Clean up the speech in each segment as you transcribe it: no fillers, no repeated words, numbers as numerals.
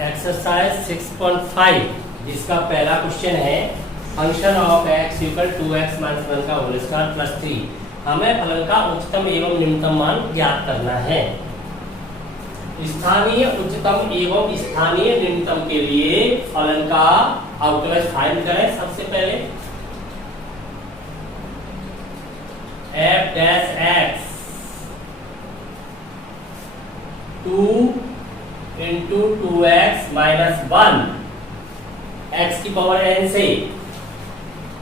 Exercise 6.5 जिसका पहला question है function of x equal 2x minus 1 का होल स्क्वायर प्लस 3। हमें फलन का उच्चतम एवं निम्नतम मान ज्ञात करना है। स्थानीय उच्चतम एवं स्थानीय निम्नतम के लिए फलन का अवकलज फाइंड करें। सबसे पहले f dash x 2 into 2x minus 1 x की पावर n से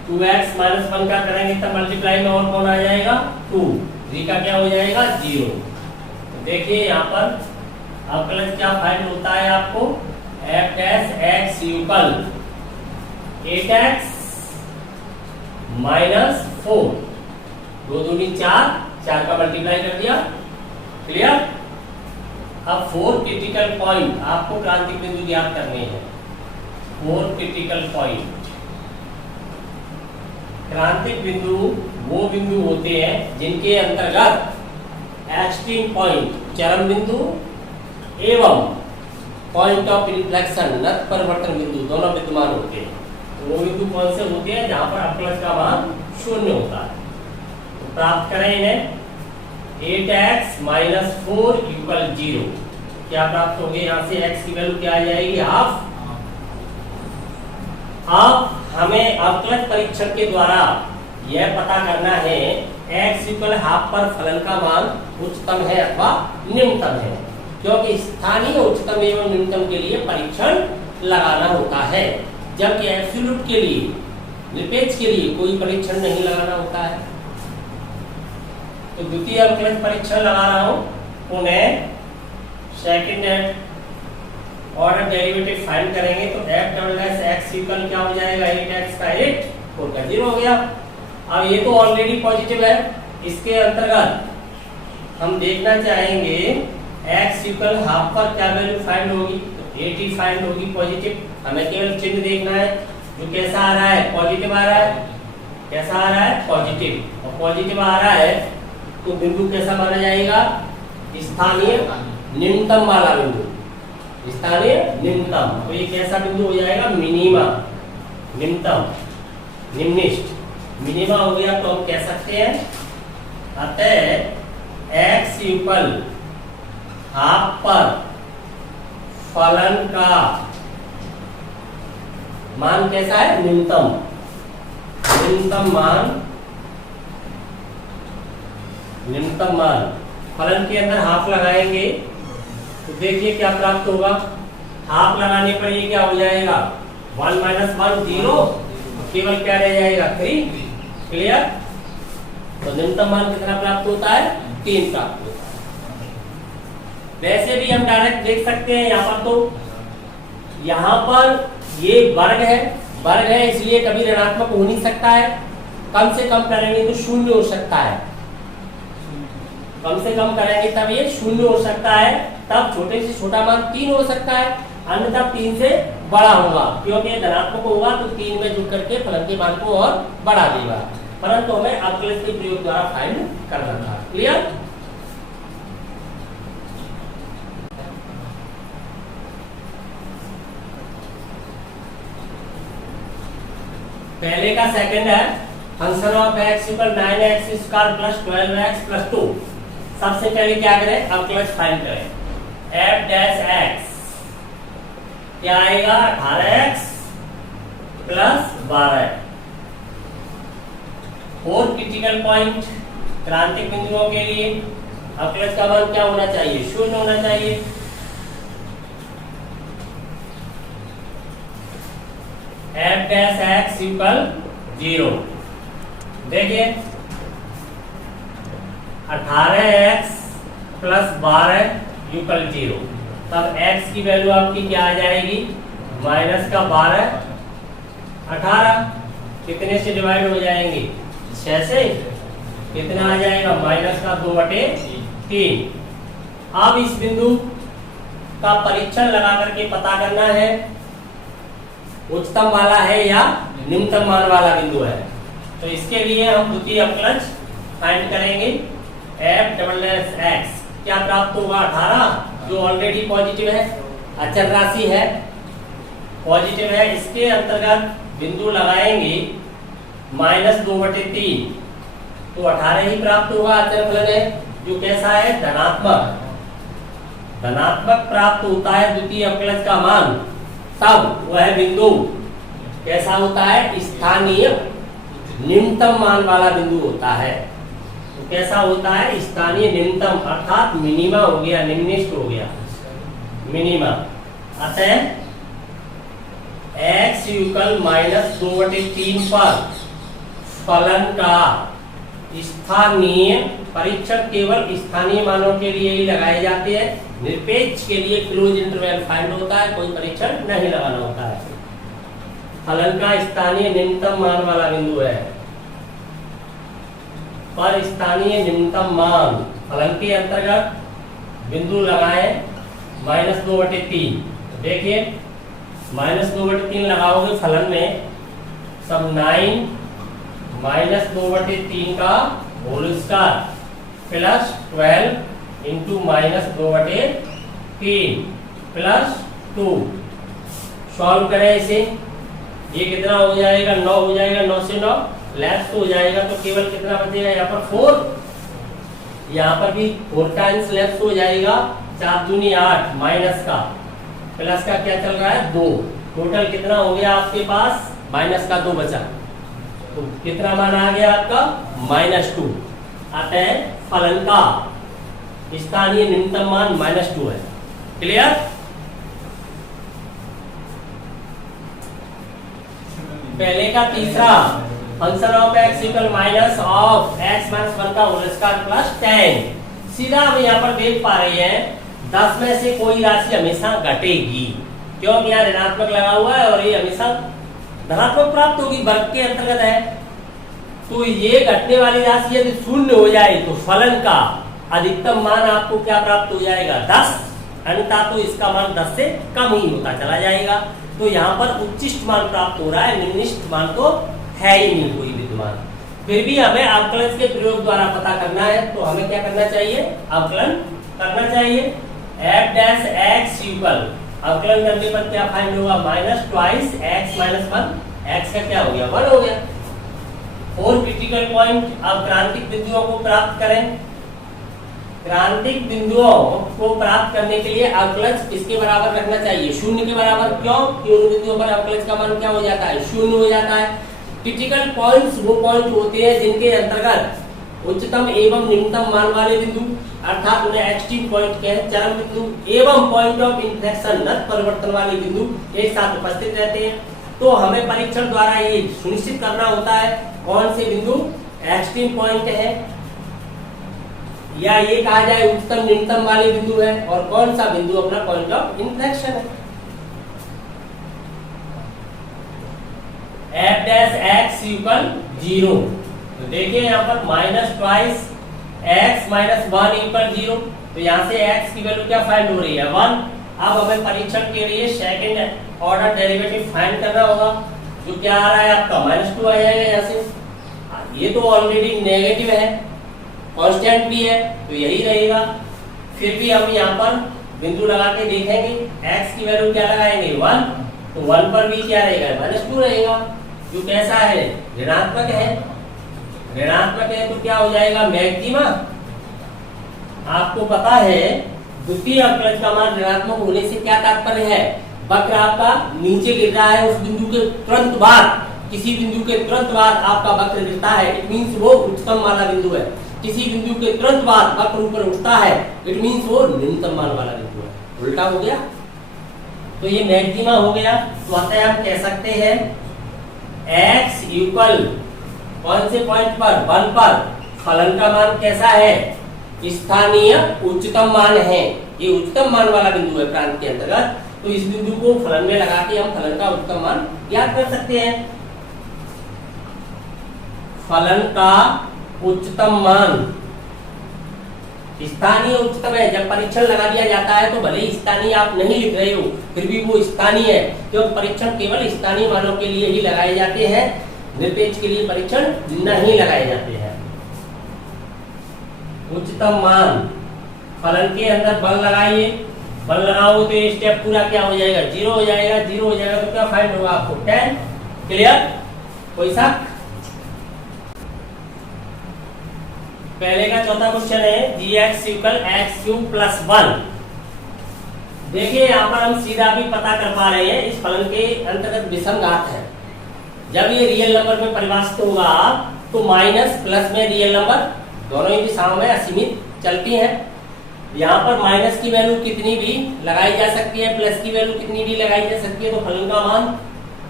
2x माइनस 1 का करेंगे तब मल्टीप्लाई में और कौन आ जाएगा 2, जी का क्या हो जाएगा 0। तो देखिए यहाँ पर अवकलज क्या फाइंड होता है आपको f dash x equal 8x minus 4, 2 दूनी 4, 4 का मल्टीप्लाई कर दिया, क्लियर। अब 4 क्रिटिकल पॉइंट आपको क्रांतिक बिंदु ज्ञात करने हैं। 4 क्रिटिकल पॉइंट, क्रांतिक बिंदु वो बिंदु होते हैं जिनके अंतर्गत एक्सट्रीम पॉइंट चरम बिंदु एवं पॉइंट ऑफ इन्फ्लेक्शन नत परिवर्तन बिंदु दोनों विद्यमान होते हैं। तो वो बिंदु कौन से होते हैं जहां पर अवकलज का मान 0 होता है। तो प्राप्त करें इन्हें 8x माइनस 4 इक्वल 0। क्या प्राप्त होंगे यहाँ से x की वैल्यू क्या आ जाएगी हाफ। अब हमें अवकलज परीक्षण के द्वारा यह पता करना है x इक्वल हाफ पर फलन का मान उच्चतम है अथवा निम्नतम है, क्योंकि स्थानीय उच्चतम एवं निम्नतम के लिए परीक्षण लगाना होता है, जबकि एब्सोल्यूट के लिए निरपेक्ष के लिए कोई परीक्षण नहीं लगाना होता है। तो द्वितीय अवकलज परीक्षण लगा रहा हूं, पुनः सेकंड ऑर्डर डेरिवेटिव फाइंड करेंगे। तो f double dash x equal क्या हो जाएगा 8x का 8, 4 का 0 हो गया। अब ये तो ऑलरेडी पॉजिटिव है, इसके अंतर्गत हम देखना चाहेंगे x इक्वल हाफ पर क्या वैल्यू फाइंड होगी। तो 8 ही फाइंड होगी पॉजिटिव। हमें केवल चिन्ह देखना है जो कैसा आ रहा है, पॉजिटिव आ रहा है। कैसा आ रहा है पॉजिटिव, और पॉजिटिव आ रहा है तो बिंदु कैसा माना जाएगा स्थानीय निम्नतम वाला बिंदु, स्थानीय निम्नतम। तो ये कैसा बिंदु हो जाएगा मिनिमा, निम्नतम, निम्निष्ठ। मिनिमा हो गया तो हम कह सकते हैं अतः x इक्वल हाफ पर फलन का मान कैसा है निम्नतम, निम्नतम मान, निम्नतम मान। फलन के अंदर हाफ लगाएंगे तो देखिए क्या प्राप्त होगा। हाफ लगाने पर ये क्या हो जाएगा 1 माइनस 1 0, केवल क्या रह जाएगा 3, क्लियर। तो निम्नतम मान कितना प्राप्त होता है 3 प्राप्त होता है। वैसे भी हम डायरेक्ट देख सकते हैं यहाँ पर, तो यहाँ पर ये वर्ग है, वर्ग है इसलिए कभी ऋणात्मक हो नहीं सकता है। कम से कम करेंगे तो 0 हो सकता है, कम से कम करेंगे तब ये 0 हो सकता है, तब छोटे से छोटा मान 3 हो सकता है, अन्यथा 3 से बड़ा होगा, क्योंकि धनात्मक होगा तो 3 में जुड़ करके फलन के मान को और बढ़ा देगा। परंतु हमें अवकलज के प्रयोग द्वारा फाइंड करना था, क्लियर। पहले का सेकंड है function of x equal 9x square plus 12x plus 2। सबसे पहले क्या करें अवकलज फाइंड करें। f डैश x क्या आएगा 18x प्लस 12। 4 क्रिटिकल पॉइंट क्रांतिक बिंदुओं के लिए अवकलज का मान क्या होना चाहिए 0 होना चाहिए। f dash x equal 0। देखिए 18x प्लस 12 इक्वल 0, तब x की वैल्यू आपकी क्या आ जाएगी माइनस का 12, 18 कितने से डिवाइड हो जाएंगे 6 से, कितना आ जाएगा माइनस का 2/3। अब इस बिंदु का परीक्षण लगा करके पता करना है उच्चतम वाला है या निम्नतम मान वाला बिंदु है। तो इसके लिए हम द्वितीय अवकलज फाइंड करेंगे। f डबल डैश x क्या प्राप्त होगा 18 जो ऑलरेडी पॉजिटिव है, अचल राशि है, पॉजिटिव है, इसके अंतर्गत बिंदु लगाएंगे -2/3, तो 18 ही प्राप्त होगा। अचल फलन है जो कैसा है, धनात्मक। धनात्मक प्राप्त होता है द्वितीय अवकलज का मान, तब वह बिंदु कैसा होता है, स्थानीय निम्नतम मान वाला बिंदु होता है। तो कैसा होता है, स्थानीय निम्नतम, अर्थात मिनिमा हो गया, निम्निष्ठ हो गया, मिनिमा। अतः x = -2/3 पर फलन का स्थानीय परीक्षण केवल स्थानीय मानों के लिए ही लगाए जाते हैं। निरपेक्ष के लिए क्लोज इंटरवल फाइंड होता है, कोई परीक्षण नहीं लगाना होता है। फलन का स्थानीय निम्नतम मान वाला बिंदु है, पर स्थानीय निम्नतम मान फलन के अंतर्गत बिंदु लगाए -2/3। देखिए -2/3 लगाओगे फलन में, सब 9 -2/3 का whole square plus 12 into -2/3 plus 2। Solve करें इसे, ये कितना हो जाएगा, 9 हो जाएगा, 9 से 9 लेफ्ट हो जाएगा, तो केवल कितना बचेगा यहाँ पर 4, यहाँ पर भी 4 टाइम्स लेफ्ट हो जाएगा, 4 दूनी 8, माइनस का प्लस का क्या चल रहा है 2, टोटल कितना हो गया आपके पास, माइनस का 2 बचा, तो कितना मान आ गया आपका -2। अतः फलन का स्थानीय न्यूनतम मान -2 है। क्लियर? पहले का तीसरा, function of x equal minus of x minus 1 का होल स्क्वायर प्लस 10। सीधा हम यहाँ पर देख पा रहे हैं 10 में से कोई राशि हमेशा घटेगी, क्योंकि यहाँ ऋणात्मक लगा हुआ है और ये हमेशा धनात्मक प्राप्त होगी, वर्ग के अंतर्गत है। तो ये घटने वाली राशि यदि 0 हो जाए तो फलन का अधिकतम मान आपको क्या प्राप्त हो जाएगा, 10, अन्यथा तो इसका मान 10 से कम ही होता चला जाएगा। तो यहाँ पर उच्चिष्ट मान प्राप्त हो रहा है, निम्निष्ठ मान तो है ही नहीं कोई विद्यमान। फिर भी हमें अवकलन के प्रयोग द्वारा पता करना है, तो हमें क्या करना चाहिए, अवकलन करना चाहिए। f' इक्वल अवकलन करने पर क्या फाइंड होगा, -2x - 1, x का क्या हो गया, 1 हो गया। 4 क्रिटिकल पॉइंट, अब क्रांतिक बिंदुओं को प्राप्त करें। क्रांतिक बिंदुओं को प्राप्त करने के लिए अवकलज किसके बराबर रखना चाहिए, 0 के बराबर। क्यों? कि उन बिंदुओं पर अवकलज का मान क्या हो जाता है, 0 हो जाता है। क्रिटिकल पॉइंट्स वो पॉइंट होते हैं जिनके अंतर्गत उच्चतम एवं निम्नतम मान वाले बिंदु, अर्थात उन्हें एक्सट्रीम पॉइंट के चरम बिंदु एवं पॉइंट ऑफ इंफ्लेक्शन नत परिवर्तन वाले बिंदु एक साथ उपस्थित रहते हैं। तो हमें परीक्षण द्वारा ये सुनिश्चित करना होता है कौन से बिंदु एक्सट्रीम पॉइंट है, या ये कहा जाए उच्चतम निम्नतम वाले बिंदु है, और कौन सा बिंदु अपना पॉइंट ऑफ इंफ्लेक्शन है। f' इक्वल 0, तो देखिए यहाँ पर -2x - 1 इक्वल 0, तो यहाँ से x की वैल्यू क्या फाइंड हो रही है, 1। अब हमें परीक्षण के लिए सेकंड ऑर्डर डेरिवेटिव फाइंड करना होगा, जो क्या आ रहा है आपका -2 आ जाएगा यहाँ से। ये तो ऑलरेडी नेगेटिव है, कांस्टेंट भी है, तो यही रहेगा। फिर भी हम यहाँ पर बिंदु लगा के देखेंगे, x की वैल्यू क्या लगाएंगे, 1, तो 1 पर भी क्या रहेगा, -2 रहेगा, जो कैसा है, ऋणात्मक है। ऋणात्मक है तो क्या हो जाएगा, मैक्सिमा। आपको पता है द्वितीय अवकलज का मान ऋणात्मक होने से क्या तात्पर्य है, वक्र आपका नीचे गिर रहा है, उस बिंदु के तुरंत बाद, किसी बिंदु के तुरंत बाद आपका वक्र गिरता है, इट मींस वो उच्चतम वाला बिंदु है। किसी बिंदु के तुरंत बाद वक्र ऊपर उठता है, इट मींस वो निम्नतम मान वाला बिंदु है। उल्टा हो गया, तो ये मैक्सिमा हो गया। तो अतः हम कह सकते हैं x इक्वल कौन से पॉइंट पर, 1 पर फलन का मान कैसा है, स्थानीय उच्चतम मान है। ये उच्चतम मान वाला बिंदु है प्रांत के अंतर्गत, तो इस बिंदु को फलन में लगा के हम फलन का उच्चतम मान ज्ञात कर सकते हैं। फलन का उच्चतम मान स्थानीय उच्चतम है। जब परीक्षण लगा दिया जाता है तो भले ही स्थानीय आप नहीं लिख रहे हो, फिर भी वो स्थानीय है, क्योंकि परीक्षण केवल स्थानीय मानों के लिए ही लगाए जाते हैं, निरपेक्ष के लिए परीक्षण नहीं लगाए जाते हैं। उच्चतम मान, फलन के अंदर बल लगाइए, बल लगाओ तो ये स्टेप पूरा क्या हो जाएगा, जीरो हो जाएगा। जीरो हो जाएगा तो क्या फाइंड होगा आपको, 10। क्लियर? कोई शक? पहले का चौथा क्वेश्चन है gx equal x cube plus 1। देखिए यहाँ पर हम सीधा भी पता कर पा रहे हैं, इस फलन के अंतर्गत विषम घात है। जब ये रियल नंबर में परिभाषित होगा तो माइनस प्लस में रियल नंबर दोनों ही दिशाओं में असीमित चलती है। यहाँ पर माइनस की वैल्यू कितनी भी लगाई जा सकती है, प्लस की वैल्यू कितनी भी लगाई जा सकती है, तो फलन का मान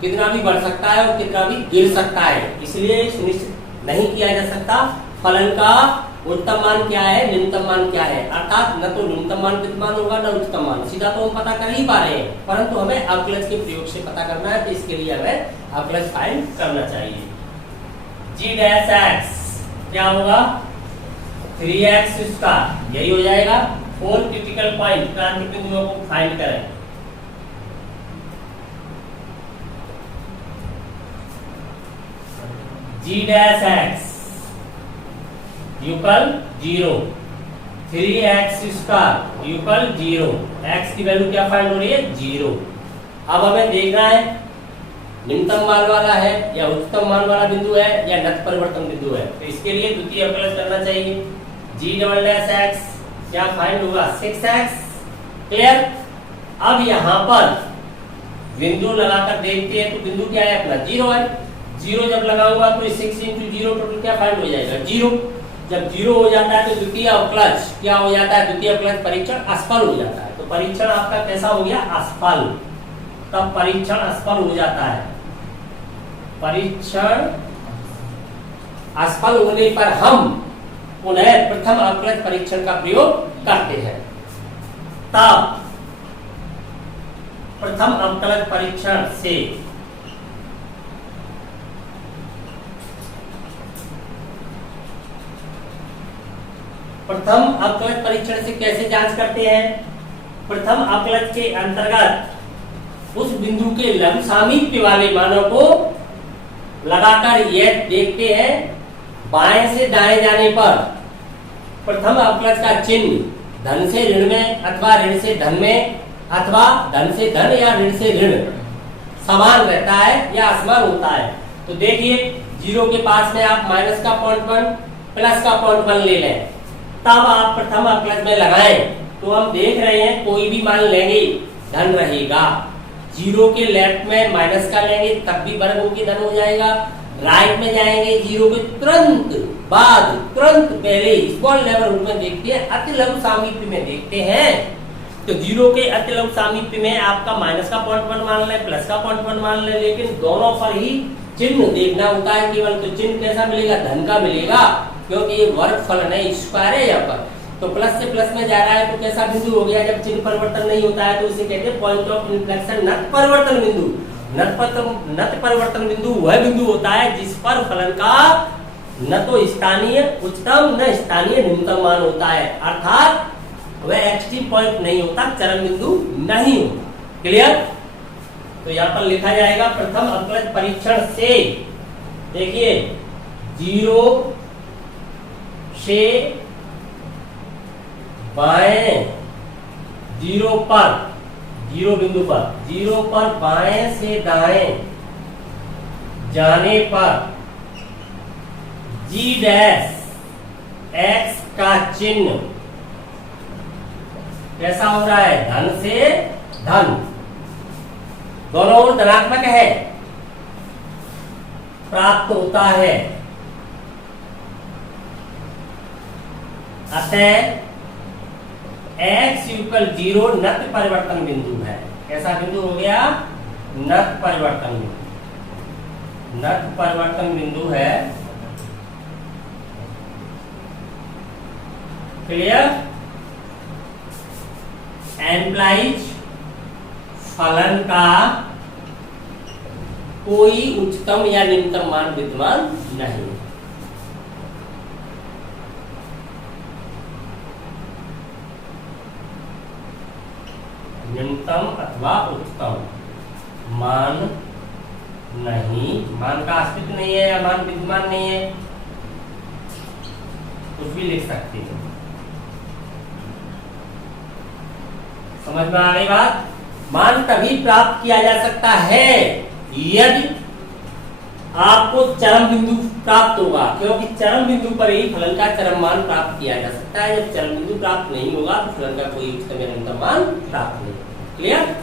कितना भी बढ़ सकता है और कितना भी गिर सकता है। इसलिए सुनिश्चित नहीं किया जा सकता फलन का उच्चतम मान क्या है, निम्नतम मान क्या है। अर्थात न तो न्यूनतम मान विद्यमान होगा न उच्चतम मान, सीधा तो हम पता कर ही पा रहे हैं, परंतु हमें अवकलज के प्रयोग से पता करना है। तो इसके लिए हमें अवकलज फाइंड करना चाहिए। जी डैश एक्स क्या होगा, 3x स्क्वायर, यही हो जाएगा। 4 क्रिटिकल पॉइंट क्रांतिक बिंदुओं को फाइंड करें। G dash x equal 0, 3x square equal 0। x की वैल्यू क्या फाइंड हो रही है, 0। अब हमें देखना है निम्नतम मान वाला है या उच्चतम मान वाला बिंदु है या नत परिवर्तन बिंदु है। तो इसके लिए द्वितीय अवकलज करना चाहिए। g डबल डैश x क्या फाइंड होगा, 6x। क्लियर? अब यहाँ पर बिंदु लगाकर देखते हैं तो बिंदु क्या है अपना, 0 है। 0 जब लगाऊंगा तो 6 इंटू 0 टोटल क्या फाइंड हो जाएगा, 0। जब 0 हो जाता है तो द्वितीय अवकलज क्या हो जाता है, द्वितीय अवकलज परीक्षण असफल हो जाता है। तो परीक्षण आपका कैसा हो गया, असफल। तब परीक्षण असफल हो जाता है। परीक्षण असफल होने पर हम पुनः प्रथम अवकलज परीक्षण का प्रयोग करते हैं। तब प्रथम अवकलज परीक्षण से प्रथम अवकलज परीक्षण से कैसे जांच करते हैं, प्रथम अवकलज के अंतर्गत उस बिंदु के लघु सामीप्य वाले मानों को लगाकर यह देखते हैं बाएं से दाएं जाने पर प्रथम अवकलज का चिन्ह धन से ऋण में अथवा ऋण से धन में अथवा धन से धन या ऋण से ऋण समान रहता है या असमान होता है। तो देखिए 0 के पास में आप माइनस का 0.1 प्लस का 0.1 ले लें, तब आप प्रथम अवकलज में लगाएं तो हम देख रहे हैं कोई भी मान लेंगे धन रहेगा। 0 के लेफ्ट में माइनस का लेंगे तब भी वर्ग होके धन हो जाएगा। राइट में जाएंगे 0 के तुरंत पहले स्मॉल नेबरहुड में देखते हैं, अति लघु सामीप्य में देखते हैं। तो 0 के अति लघु सामीप्य में आपका माइनस का 0.1 मान ले, प्लस का 0.1 मान ले, लेकिन दोनों पर ही चिन्ह देखना होता है केवल। तो चिन्ह कैसा मिलेगा, धन का मिलेगा, क्योंकि ये वर्ग फलन है, स्क्वायर है यहाँ पर। तो प्लस से प्लस में जा रहा है तो कैसा बिंदु हो गया, जब चिन्ह परिवर्तन नहीं होता है तो उसे कहते हैं पॉइंट ऑफ इन्फ्लेक्शन, नत परिवर्तन बिंदु। नत परिवर्तन बिंदु वह बिंदु होता है जिस पर फलन का न तो स्थानीय उच्चतम न स्थानीय निम्नतम मान होता है, अर्थात वह एक्सट्रीम पॉइंट नहीं होता, चरम बिंदु नहीं होता। क्लियर? तो यहाँ पर लिखा जाएगा प्रथम अवकलज परीक्षण से, देखिए 0 से बाएं 0 पर, 0 बिंदु पर, 0 पर बाएं से दाएं जाने पर g डैश x का चिन्ह कैसा हो रहा है, धन से धन, दोनों ओर धनात्मक है, प्राप्त होता है। अतः x इक्वल 0 नत परिवर्तन बिंदु है। कैसा बिंदु हो गया, नत परिवर्तन बिंदु, नत परिवर्तन बिंदु है। क्लियर? एम्प्लाइज फलन का कोई उच्चतम या निम्नतम मान विद्यमान नहीं। निम्नतम अथवा उच्चतम मान नहीं, मान का अस्तित्व नहीं है या मान विद्यमान नहीं है, कुछ भी लिख सकते हैं। समझ में आ गई बात? मान तभी प्राप्त किया जा सकता है यदि आपको चरम बिंदु प्राप्त होगा, क्योंकि चरम बिंदु पर ही फलन का चरम मान प्राप्त किया जा सकता है। जब चरम बिंदु प्राप्त नहीं होगा तो फलन का कोई उच्चतम या निम्नतम मान प्राप्त नहीं। क्लियर?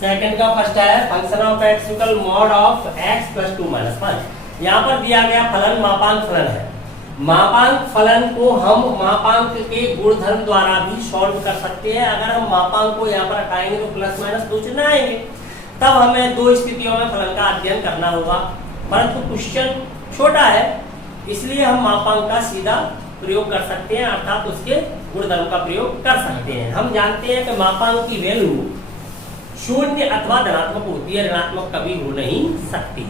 सेकंड का फर्स्ट है function of x equal mod of x plus 2 minus 5। यहाँ पर दिया गया फलन मापांक फलन है। मापांक फलन को हम मापांक के गुणधर्म द्वारा भी सॉल्व कर सकते हैं। अगर हम मापांक को यहाँ पर हटाएंगे तो प्लस माइनस 2 चिन्ह आएंगे, तब हमें दो स्थितियों में फलन का अध्ययन करना होगा। परंतु क्वेश्चन छोटा है, इसलिए हम मापांक का सीधा प्रयोग कर सकते हैं, अर्थात उसके गुणधर्म का प्रयोग कर सकते हैं। हम जानते हैं कि मापांक की वैल्यू शून्य अथवा धनात्मक होती है, ऋणात्मक कभी हो नहीं सकती,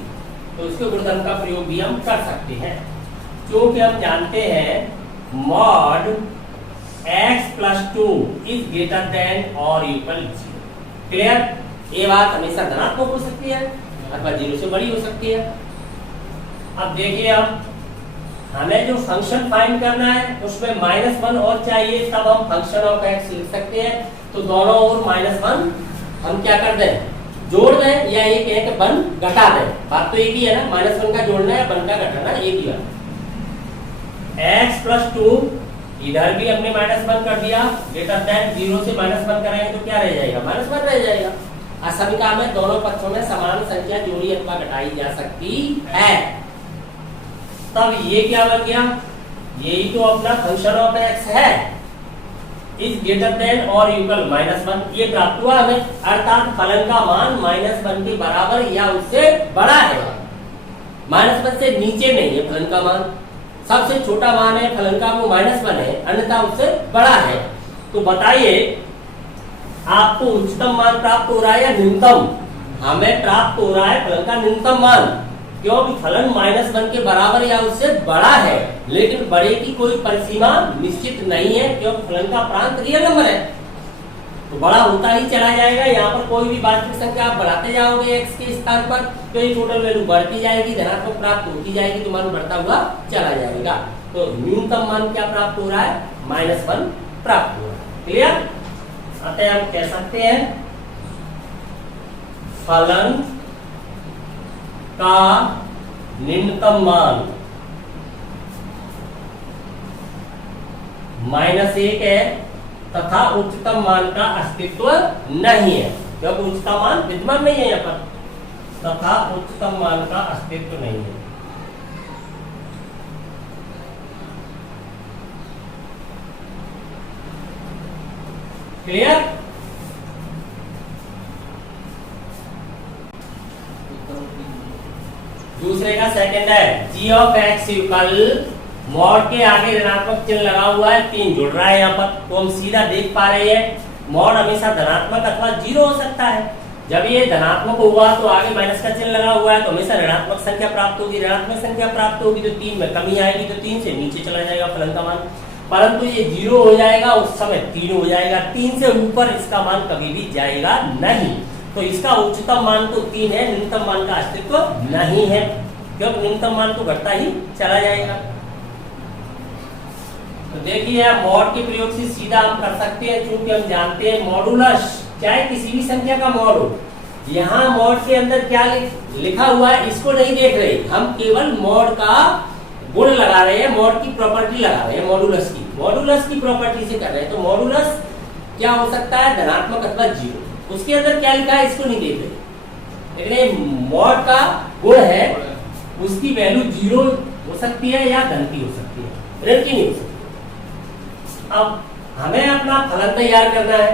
तो उसके गुणधर्म का प्रयोग भी हम कर सकते हैं। क्योंकि हम जानते हैं mod x plus 2 is greater than और इक्वल 0। क्लियर? ये बात हमेशा धनात्मक हो सकती है अथवा 0 से बड़ी हो सकती है। अब देखिए, अब हमें जो फंक्शन फाइंड करना है उसमें -1 और चाहिए, तब हम फंक्शन ऑफ x लिख सकते हैं। तो दोनों ओर -1 हम क्या कर दें, जोड़ दें, या एक एक 1 घटा दें। बात तो एक ही है ना, -1 का जोड़ना है 1 का घटाना, एक ही बात। x प्लस 2 इधर भी हमने -1 कर दिया, ग्रेटर देन 0 से -1 करेंगे तो क्या रह जाएगा, -1 रह जाएगा। असमीका में दोनों पक्षों में समान संख्या जोड़ी अथवा घटाई जा सकती है। तब ये क्या बन गया, यही तो अपना फंक्शन ऑफ x है, इज ग्रेटर देन और इक्वल -1, ये प्राप्त हुआ हमें। अर्थात फलन का मान -1 के बराबर या उससे बड़ा है। -1 से नीचे नहीं है फलन का मान, सबसे छोटा मान है फलन का वो -1 है, अन्यथा उससे बड़ा है। तो बताइए आपको उच्चतम मान प्राप्त हो रहा है या न्यूनतम? हमें प्राप्त हो रहा है फलन का न्यूनतम मान, क्योंकि फलन -1 के बराबर या उससे बड़ा है। लेकिन बड़े की कोई परिसीमा निश्चित नहीं है, क्योंकि फलन का प्रांत रियल नंबर है, तो बड़ा होता ही चला जाएगा। यहाँ पर कोई भी वास्तविक संख्या आप बढ़ाते जाओगे x के स्थान पर, तो ये टोटल वैल्यू बढ़ती जाएगी, धनात्मक प्राप्त होती जाएगी, तो मान बढ़ता हुआ चला जाएगा। तो न्यूनतम मान क्या प्राप्त हो रहा है, -1 प्राप्त हो रहा है। क्लियर? अतः हम कह सकते हैं फलन का न्यूनतम मान -1 है तथा उच्चतम मान का अस्तित्व नहीं है, क्योंकि उच्चतम मान विद्यमान नहीं है यहाँ पर, तथा उच्चतम मान का अस्तित्व नहीं है। क्लियर? दूसरे का सेकंड है g of x equal mod के आगे ऋणात्मक चिन्ह लगा हुआ है, 3 जुड़ रहा है यहाँ पर, तो हम सीधा देख पा रहे हैं मॉड हमेशा धनात्मक अथवा 0 हो सकता है। जब ये धनात्मक होगा तो आगे माइनस का चिन्ह लगा हुआ है, तो हमेशा ऋणात्मक संख्या प्राप्त होगी। ऋणात्मक संख्या प्राप्त होगी तो 3 में कमी आएगी, तो 3 से नीचे चला जाएगा फलन का मान। परंतु ये 0 हो जाएगा, उस समय 3 हो जाएगा, 3 से ऊपर इसका मान कभी भी जाएगा नहीं। तो इसका उच्चतम मान तो 3 है, न्यूनतम मान का अस्तित्व नहीं है, क्योंकि न्यूनतम मान तो घटता ही चला जाएगा। तो देखिए मॉड के प्रयोग से सीधा हम कर सकते हैं, क्योंकि हम जानते हैं मॉडुलस चाहे किसी भी संख्या का मॉड हो। यहाँ मॉड के अंदर क्या लिखा हुआ है इसको नहीं देख रहे, हम केवल मॉड का गुण लगा रहे हैं, मॉड की प्रॉपर्टी लगा रहे हैं, मॉडुलस की प्रॉपर्टी से कर रहे हैं। तो मॉडुलस क्या हो सकता है, धनात्मक अथवा 0। उसके अंदर क्या लिखा है इसको नहीं देख रहे, लेकिन मॉड का गुण है, उसकी वैल्यू 0 हो सकती है या धन की हो सकती है, ऋण की नहीं हो सकती। अब हमें अपना फलन तैयार करना है,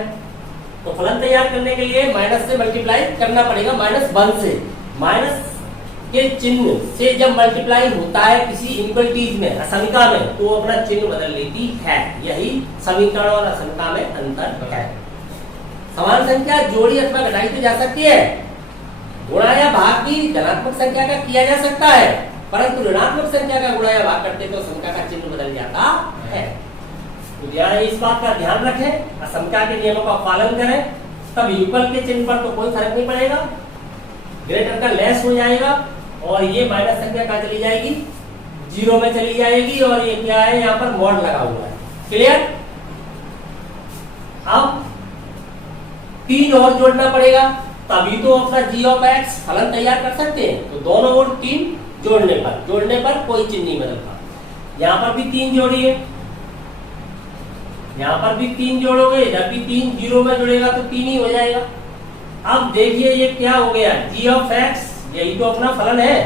तो फलन तैयार करने के लिए माइनस से मल्टीप्लाई करना पड़ेगा, -1 से। माइनस के चिन्ह से जब मल्टीप्लाई होता है किसी इक्वलिटीज में, असमीका में, तो अपना चिन्ह बदल लेती है। यही समीकरण और असमीका में अंतर है। समान संख्या जोड़ी अथवा घटाई तो जा सकती है, गुणा या भाग भी धनात्मक संख्या का किया जा सकता है, परंतु ऋणात्मक संख्या का गुणा या भाग करते तो संख्या का चिन्ह बदल जाता है। तो इस बात का ध्यान रखें, असमता के नियमों का पालन करें, तब इक्वल के चिन्ह पर तो कोई फर्क नहीं पड़ेगा, ग्रेटर का लेस हो जाएगा और ये माइनस संख्या कहाँ चली जाएगी, जीरो में चली जाएगी और ये क्या है, यहाँ पर मॉड लगा हुआ है। क्लियर? अब 3 और जोड़ना पड़ेगा, तभी तो अपना g ऑफ x फलन तैयार कर सकते हैं। तो दोनों ओर 3 जोड़ने पर कोई चिन्ह नहीं बदलता। यहाँ पर भी 3 जोड़िए, यहाँ पर भी 3 जोड़ोगे, जब भी 3 जीरो में जुड़ेगा तो 3 ही हो जाएगा। अब देखिए ये क्या हो गया, g ऑफ x, यही तो अपना फलन है,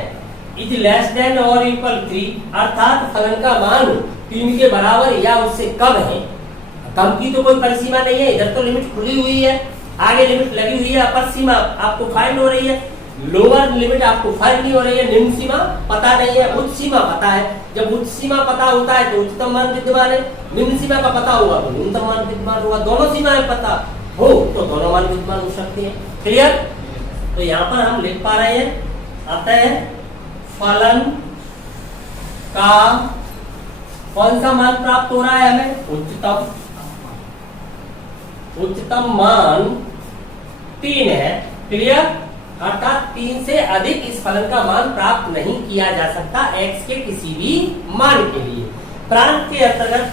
इज लेस देन और इक्वल 3, अर्थात फलन का मान 3 के बराबर या उससे कम है। कम की तो कोई परिसीमा नहीं है, इधर तो लिमिट खुली हुई है, आगे लिमिट लगी हुई है, अपर सीमा आपको फाइंड हो रही है, लोअर लिमिट आपको फाइंड नहीं हो रही है, निम्न सीमा पता नहीं है, उच्च सीमा पता है। जब उच्च सीमा पता होता है तो उच्चतम मान विद्यमान है, निम्न सीमा का पता हुआ तो न्यूनतम मान विद्यमान होगा। दोनों सीमाएं पता हो तो दोनों मान विद्यमान हो सकती है। क्लियर? तो यहाँ पर हम लिख पा रहे हैं, अतः फलन का कौन सा मान प्राप्त हो रहा है हमें, उच्चतम मान 3 है। क्लियर? अर्थात 3 से अधिक इस फलन का मान प्राप्त नहीं किया जा सकता x के किसी भी मान के लिए। प्रांत के अंतर्गत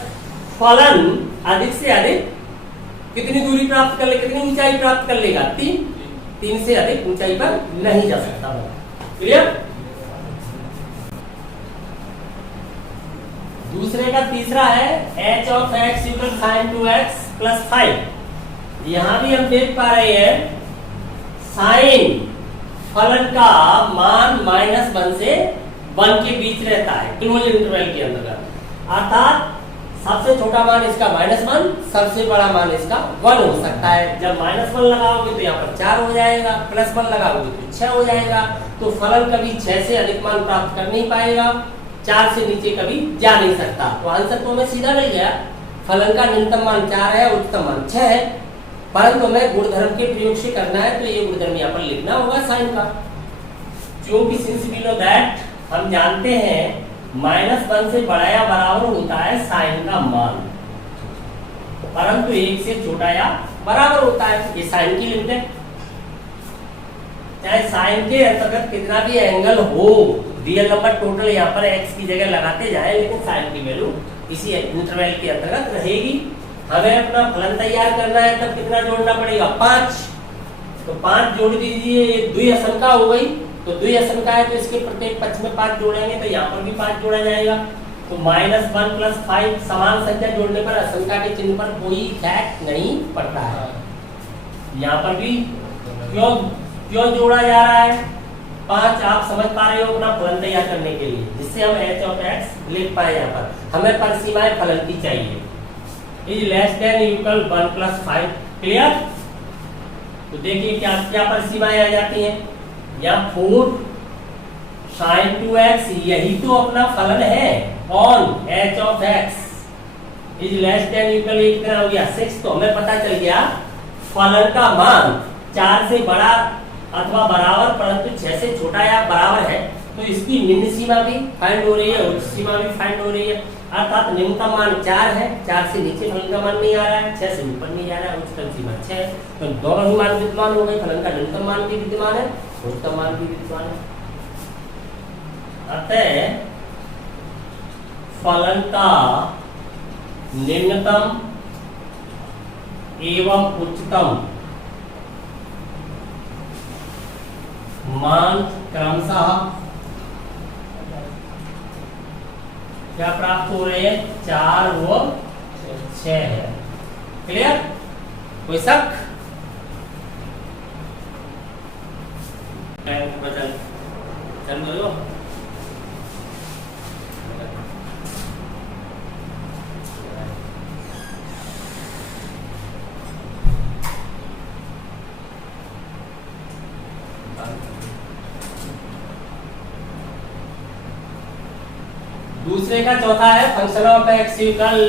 फलन अधिक से अधिक कितनी दूरी प्राप्त कर ले, कितनी ऊंचाई प्राप्त कर लेगा, 3 से अधिक ऊंचाई पर नहीं जा सकता। क्लियर? दूसरे का तीसरा है h of x equal sin 2x plus 5। यहां भी हम देख पा रहे हैं साइन फलन का मान -1 से 1 के बीच रहता है क्लोज इंटरवल के अंतर्गत। अर्थात सबसे छोटा मान इसका -1, सबसे बड़ा मान इसका 1 हो सकता है। जब -1 लगाओगे तो यहाँ पर 4 हो जाएगा, +1 लगाओगे तो 6 हो जाएगा। तो फलन कभी 6 से अधिक मान प्राप्त कर नहीं पाएगा, 4 से नीचे कभी जा नहीं सकता। तो आंसर तो हमें सीधा मिल गया, फलन का न्यूनतम मान 4 है, उच्चतम मान 6 है। परंतु हमें गुणधर्म के प्रयोग से करना है, तो ये गुणधर्म यहाँ पर लिखना होगा साइन का। क्योंकि सिंस वी नो दैट, हम जानते हैं -1 से बड़ा या बराबर होता है साइन का मान, परंतु 1 से छोटा या बराबर होता है। ये साइन की लिमिट है। चाहे साइन के अंतर्गत कितना भी एंगल हो, रियल नंबर टोटल यहाँ पर x की जगह लगाते जाए, लेकिन साइन की वैल्यू इसी इंटरवल के अंतर्गत रहेगी। हमें अपना फलन तैयार करना है, तब कितना जोड़ना पड़ेगा, 5। तो 5 जोड़ दीजिए, ये द्विअसंख्या हो गई। तो द्विअसंख्या है तो इसके प्रत्येक पक्ष में 5 जोड़ेंगे, तो यहाँ पर भी 5 जोड़ा जाएगा। तो -1 + 5 समान संख्या जोड़ने पर असंख्या के चिन्ह पर कोई इफेक्ट नहीं पड़ता है। यहाँ पर भी क्यों जोड़ा जा रहा है, 5 आप समझ पा रहे हो अपना फलन तैयार करने के लिए, जिससे हम h ऑफ x लिख पाए। यहाँ पर हमें परिसीमाएं फलन की चाहिए, is less than equal 1 + 5। Clear? तो देखिए क्या क्या परिसीमाएं आ जाती हैं। या 4 sin 2x, यही तो अपना फलन है on h of x is less than equal, कितना हो गया 6। तो हमें पता चल गया फलन का मान 4 से बड़ा अथवा बराबर, परंतु 6 से छोटा या बराबर है। तो इसकी निम्न सीमा भी फाइंड हो रही है, उच्च सीमा भी फाइंड हो रही है। अर्थात न्यूनतम मान 4 है, 4 से नीचे फलन का मान नहीं आ रहा है, 6 से ऊपर नहीं आ रहा है, उच्चतम सीमा 6 है। तो दोनों ही मान विद्यमान हो गए, फलन का न्यूनतम मान भी विद्यमान है, उच्चतम मान भी विद्यमान है। अतः फलन का निम्नतम एवं उच्चतम मान क्रमशः क्या प्राप्त हो रहे हैं, 4 व 6 है। क्लियर? कोई शक? चल दो। दूसरे का चौथा है function of x equal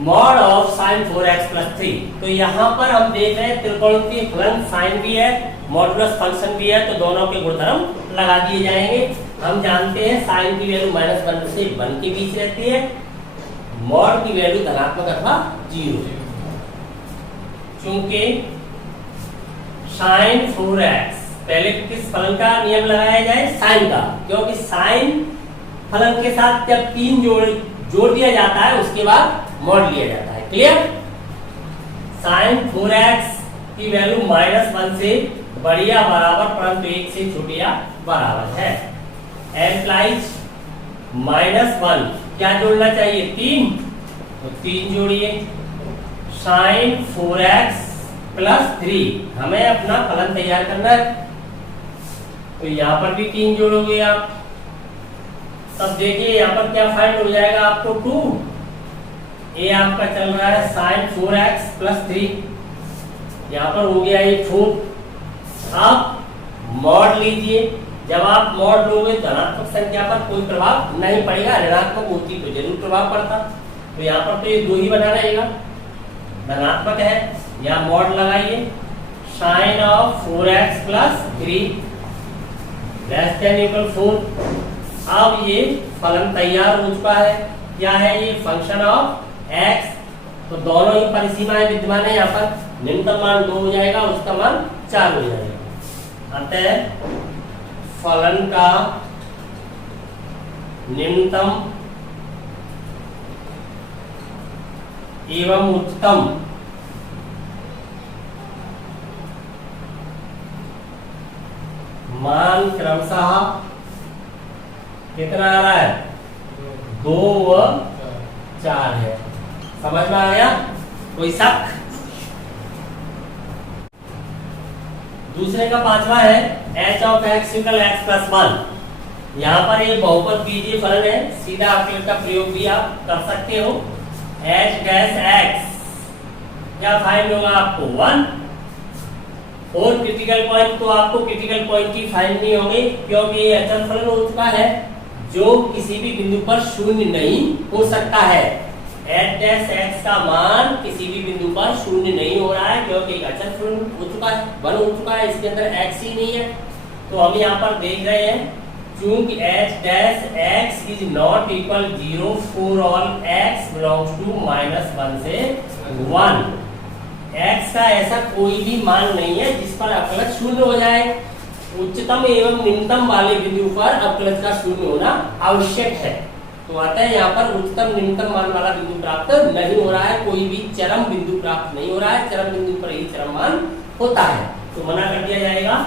mod of sin 4x + 3। तो यहाँ पर हम देख रहे हैं त्रिकोणीय फलन साइन भी है, मॉडुलस फंक्शन भी है, तो दोनों के गुणधर्म लगा दिए जाएंगे। हम जानते हैं साइन की वैल्यू -1 से 1 के बीच रहती है, मॉड की वैल्यू धनात्मक अथवा 0। चूंकि sin 4x, पहले किस फलन का नियम लगाया जाए, साइन का, क्योंकि साइन फलन के साथ जब 3 जोड़ दिया जाता है उसके बाद मॉड लिया जाता है। क्लियर? साइन 4x की वैल्यू -1 से बड़ी या बराबर परंतु 1 से छोटी या बराबर है। एम्प्लाइज -1 क्या जोड़ना चाहिए? 3, तो 3 जोड़िए। साइन 4x + 3 हमें अपना फलन तैयार करना है, तो यहाँ पर भी 3 जोड़ोगे आप। तब देखिए यहाँ पर क्या फाइंड हो जाएगा आपको? 2। ये आपका चल रहा है साइन 4x + 3, यहाँ पर हो गया ये 4। आप मॉड लीजिए। जब आप मॉड लोगे धनात्मक संख्या पर कोई प्रभाव नहीं पड़ेगा, ऋणात्मक होती तो जरूर प्रभाव पड़ता। तो यहाँ पर तो ये 2 ही बना रहेगा, धनात्मक है, यहाँ मॉड लगाइए। Sine of 4x + 3 ≤ 4। अब ये फलन तैयार हो चुका है। क्या है ये? Function of x। तो दोनों ही परिसीमाएं विद्यमान है। यहाँ पर निम्नतम मान 2 हो जाएगा, उसका मान 4 हो जाएगा। अतः फलन का निम्नतम एवं उच्चतम मान क्रमशः कितना आ रहा है? 2 व 4 है। समझ में आ गया? कोई शक? दूसरे का 5वां है h of x = x + 1। यहाँ पर एक बहुपद बीजीय फलन है, सीधा आकलन का प्रयोग भी आप कर सकते हो। h' क्या फाइंड होगा आपको? 1। और क्रिटिकल पॉइंट तो आपको क्रिटिकल पॉइंट की फाइंड नहीं होगी, क्योंकि ये अचल फलन हो चुका है जो किसी भी बिंदु पर शून्य नहीं हो सकता है। h' का मान किसी भी बिंदु पर शून्य नहीं हो रहा है, क्योंकि एक अचल फलन हो चुका है, 1 हो चुका है, इसके अंदर x ही नहीं है। तो हम यहाँ पर देख रहे हैं चूंकि h' is not equal 0 for all x belongs to -1 से 1। x का ऐसा कोई भी मान नहीं है जिस पर अवकलज शून्य हो जाए। उच्चतम एवं निम्नतम वाले बिंदु पर अवकलज का शून्य होना आवश्यक है। तो आता है यहाँ पर उच्चतम निम्नतम मान वाला बिंदु प्राप्त नहीं हो रहा है, कोई भी चरम बिंदु प्राप्त नहीं हो रहा है। चरम बिंदु पर ही चरम मान होता है, तो मना कर दिया जाएगा।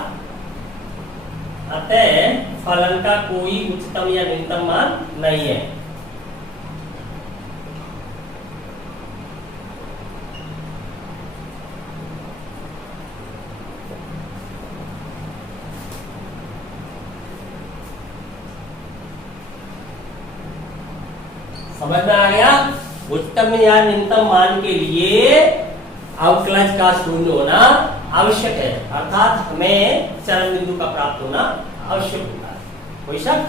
अतः फलन का कोई उच्चतम या निम्नतम मान नहीं है। समझ में आ गया? उच्चतम या निम्नतम मान के लिए अवकलज का शून्य होना आवश्यक है, अर्थात हमें चरम बिंदु का प्राप्त होना आवश्यक होता है। कोई शक?